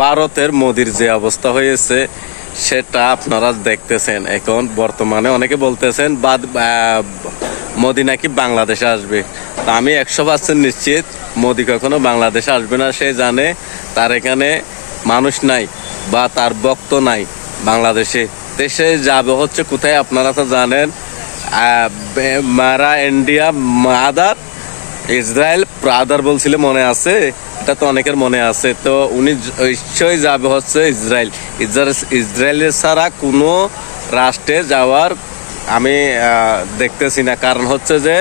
ভারতের মোদির যে অবস্থা হয়েছে সেটা আপনারা দেখতেছেন। এখন বর্তমানে অনেকে বলতেছেন মোদি নাকি বাংলাদেশে আসবে। তা আমি 100% নিশ্চিত মোদি কখনো বাংলাদেশে আসবে না। সে জানে তার এখানে মানুষ নাই বা তার ভক্ত নাই বাংলাদেশে। দেশে যাবে হচ্ছে কোথায় আপনারা তো জানেন, মারা ইন্ডিয়া মাদার ইসরায়েল ব্রাদার বলছিল, মনে আছে? এটা তো অনেকের মনে আছে। তো উনি নিশ্চয়ই যাবে হচ্ছে ইসরায়েল। ইসরায়েলের ছাড়া কোনো রাষ্ট্রে যাওয়ার আমি দেখতেছি না। কারণ হচ্ছে যে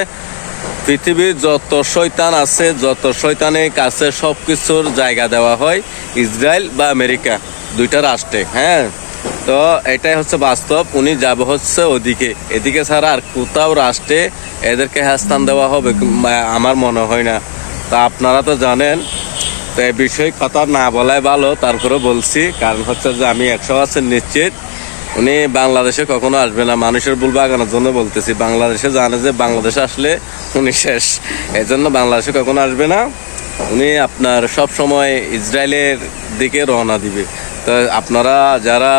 পৃথিবীর যত শয়তান আছে, যত শয়তানের কাছে সব কিছুর জায়গা দেওয়া হয় ইসরায়েল বা আমেরিকা, দুইটা রাষ্ট্রে। হ্যাঁ, তো এটাই হচ্ছে বাস্তব। উনি যাবে হচ্ছে ওদিকে, এদিকে ছাড়া আর কোথাও রাষ্ট্রে এদেরকে স্থান দেওয়া হবে আমার মনে হয় না। তা আপনারা তো জানেন, তো এই বিষয়ে কথা না বলাই ভালো, তারপরে বলছি। কারণ হচ্ছে যে আমি 100% নিশ্চিত উনি বাংলাদেশে কখনো আসবে না। মানুষের ভুল বাগানোর জন্য বলতেছি। বাংলাদেশে জানে যে বাংলাদেশে আসলে উনি শেষ, এই জন্য বাংলাদেশে কখনো আসবে না। উনি আপনার সব সময় ইসরায়েলের দিকে রওনা দিবে। তো আপনারা যারা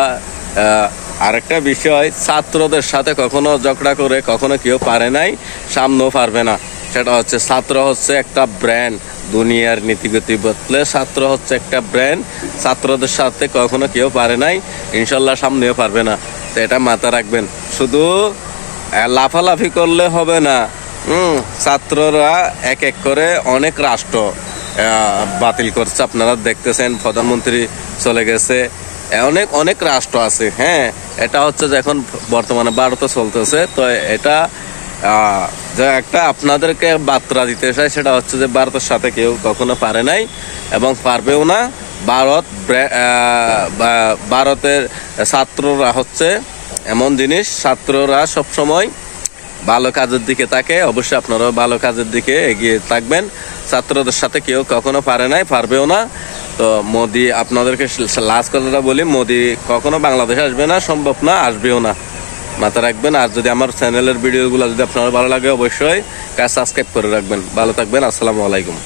আরেকটা বিষয়, ছাত্রদের সাথে কখনো ঝগড়া করে কখনো কেউ পারে নাই, সামনেও পারবে না। সেটা হচ্ছে ছাত্র হচ্ছে একটা ব্র্যান্ড। দুনিয়ার নীতিগতি বদলে ছাত্র হচ্ছে একটা ব্র্যান্ড। ছাত্রদের সাথে কখনো কেউ পারে নাই, ইনশাল্লাহ সামনেও পারবে না। তো এটা মাথা রাখবেন। শুধু লাফালাফি করলে হবে না। ছাত্ররা এক এক করে অনেক রাষ্ট্র বাতিল করছে, আপনারা দেখতেছেন। প্রধানমন্ত্রী চলে গেছে, অনেক অনেক রাষ্ট্র আছে। হ্যাঁ, এটা হচ্ছে যে এখন বর্তমানে ভারতে চলতেছে। তো এটা যে একটা আপনাদেরকে বার্তা দিতে চাই, সেটা হচ্ছে যে ভারতের সাথে কেউ কখনো পারে নাই এবং পারবেও না। ভারতের ছাত্ররা হচ্ছে এমন জিনিস, ছাত্ররা সবসময় ভালো কাজের দিকে থাকে। অবশ্যই আপনারাও ভালো কাজের দিকে এগিয়ে থাকবেন। ছাত্রদের সাথে কেউ কখনো পারে নাই, পারবেও না। তো মোদি, আপনাদেরকে লাস্ট কথাটা বলি, মোদি কখনো বাংলাদেশে আসবে না, সম্ভব না, আসবেও না। মাথা রাখবেন। আর যদি আমার চ্যানেলের ভিডিওগুলো যদি আপনার ভালো লাগে, অবশ্যই সাবস্ক্রাইব করে রাখবেন। ভালো থাকবেন। আসসালামু আলাইকুম।